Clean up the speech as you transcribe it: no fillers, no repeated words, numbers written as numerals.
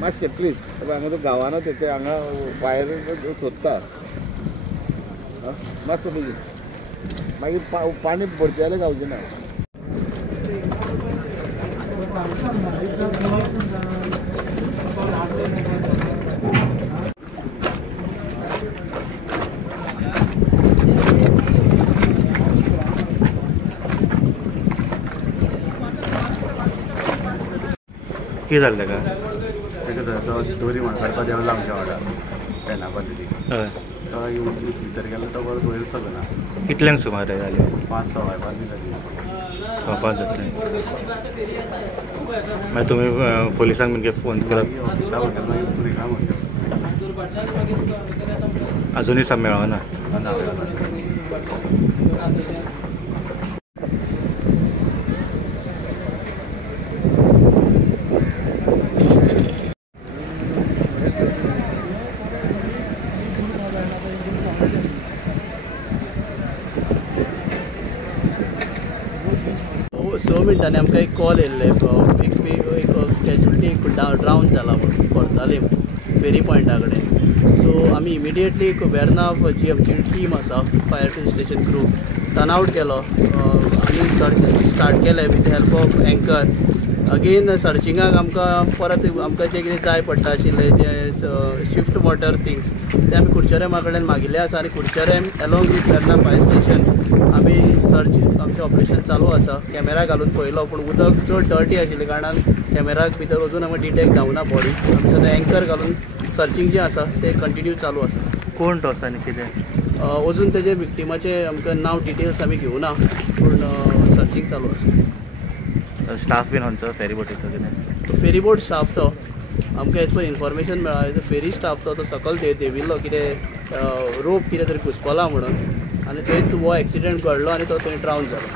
मातशें प्लीज हांगा तो गांवांत ते हांगा भायर सोदता मातशें बेगीन मागीर पाणी भरचे जाल्यार गावचें ना. कितें जालें ताका? तो दोरी म्हणून काडपा देंवला आमच्या वांगडा पेना पद्दती. हय तो येवन भितर गेलो तो परत वयर सकना. कितल्यांक सुमार जालें? 5-6 वाजपाक जाली. 5 जातलें. मागीर तुमी पुलिसांक बीन फोन करप? मागीर पुलिसांक फोन केलो. अजुनूय साप मेळना? ना. स मिनटांनी आमकां एक कॉल येयल्ले एक कॅज्युअलिटी ड्रावन जाला म्हणून कोर्तालीम फेरी पॉयंटा कडेन. सो आमी इमिडिएटली वेर्ना जी आमची टीम आसा fire station crew turn out केलो आनी सर्च स्टार्ट केलें with help of anchor. Again सर्चिंगाक आमकां परत आमकां जें कितें जाय पडटा आशिल्लें जे स्विफ्ट वॉटर थिंग्स ते आमी कुडचऱ्या कडल्यान मागिल्ले आसा आनी कुडचऱ्या along with Verna fire station आमी सर्च आमचें ऑपरेशन चालू आसा. कॅमेरा घालून पळयलो पूण उदक चड डर्टी आशिल्ले कारणान कॅमेराक भितर वचून आमकां डिटेक्ट जावना बॉडी. आमी सद्या एंकर घालून सर्चिंग जें आसा तें कंटिन्यू चालू आसा. कोण तो आसा आनी कितें? अजून तेजे विक्टिमाचें आमकां नांव डिटेल्स आमी घेवना पूण सर्चिंग चालू आसा. स्टाफ बीन खंयचो फेरी बोटीचो कितें? फेरी बोट स्टाफ तो आमकां एज पर इन्फॉर्मेशन मेळ्ळा फेरी स्टाफ तो सकयल देंविल्लो कितें रोप कितें तरी घुसपला म्हणून आनी थंयच हो एक्सिडेंट घडलो आनी तो थंय ड्रावन जालो.